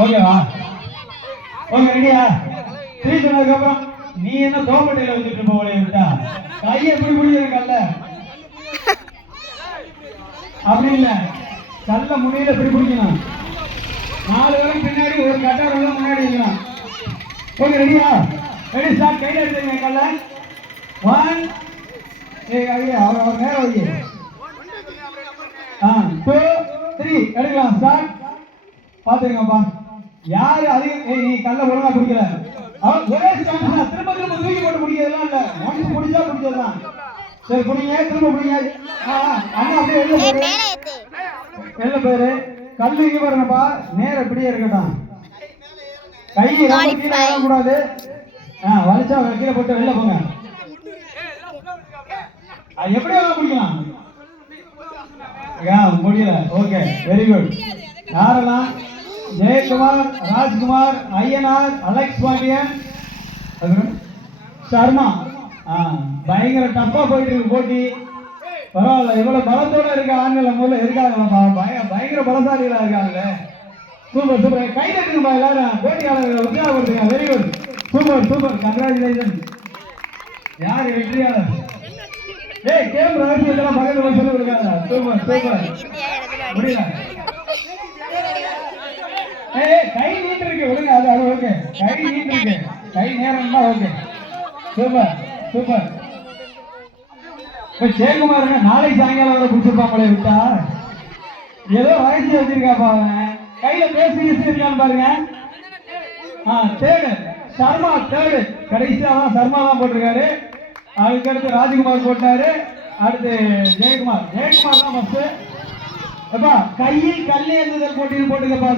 ஓகேவா? ஓகே, ரெடியா? த்ரீ சொன்னதுக்கு அப்புறம் நீ என்ன தோப்பட்டையில வச்சுட்டு போகல விட்டா கையை எப்படி பிடிக்கல அப்படி இல்ல, கல்ல முனையில எப்படி பிடிக்கணும்? 4 பேரும் பின்னாடி, ஒரு கட்டார் முன்னாடி இருக்கலாம். ஓகே, ரெடியா? Ready, start. கையில எடுத்துங்க கல்ல. 1 அவர் நேரம் வை. 2 3 எடுக்கலாம். ஸ்டார்ட். பாத்துக்கங்கப்பா, யாரு அதிகம் நீ கல்ல ஒழுங்கா பிடிக்கல. ஒரே ஸ்டாண்ட் தான், திரும்ப திரும்ப தூக்கி போட்டு பிடிக்கிறதுலாம் இல்ல. ஒன்ஸ் பிடிச்சா பிடிச்சதுதான். சரி, பிடிங்க, திரும்ப பிடிங்க. அண்ணா அப்படியே வெளில போயிரு. கல்லு இங்க பாருங்கப்பா, நேரம் இப்படியே இருக்கட்டும். கை கீழே கூடாது. வலிச்சா கீழே போட்டு வெளில போங்க. எப்படி பிடிக்கலாம்? முடியல. Okay, very good. யாரெல்லாம்? ஜெயக்குமார், ராஜ்குமார், ஐயனார், அலெக்ஸ் பாண்டியன், சர்மா. பயங்கர டப்பா போயிட்டு இருக்கு போட்டி. பரவாயில்ல, இவ்வளவு பலத்தோட இருக்க ஆண்கள் மூல இருக்காங்களா? பயங்கர பலசாலிகளா இருக்காங்க. Super super. கை தட்டுங்கப்பா எல்லாரும், போட்டியாளர்கள் உற்சாகப்படுத்துங்க. Very good, super super, congratulation. யார் வெற்றியாளர்? கேம் ரகசியத்தெல்லாம் பக்கத்துல போய் சொல்லி கொடுக்காத. Super super. முடியல. கை நீட்டு இருக்கு, விடுங்க. அது ஓகே, கை நீட்டு இருக்கு, கை நேரம் தான். Okay, super super. ஜெயக்குமார் நாளைக்கு சாயங்காலம் வர பிடிச்சிருப்பாங்களே விட்டா, ஏதோ வயசு வச்சிருக்காப்பா அவன். கையில பேசி இருக்கான்னு பாருங்க. தேர்டு சர்மா, தேர்டு கடைசியா தான் சர்மா தான் போட்டிருக்காரு. அதுக்கு அடுத்து ராஜ்குமார் போட்டாரு. அடுத்து ஜெயக்குமார் தான் ஃபர்ஸ்ட். கையில் கல்லே இருந்ததல் போட்டியில் போட்டுக்கப்பா.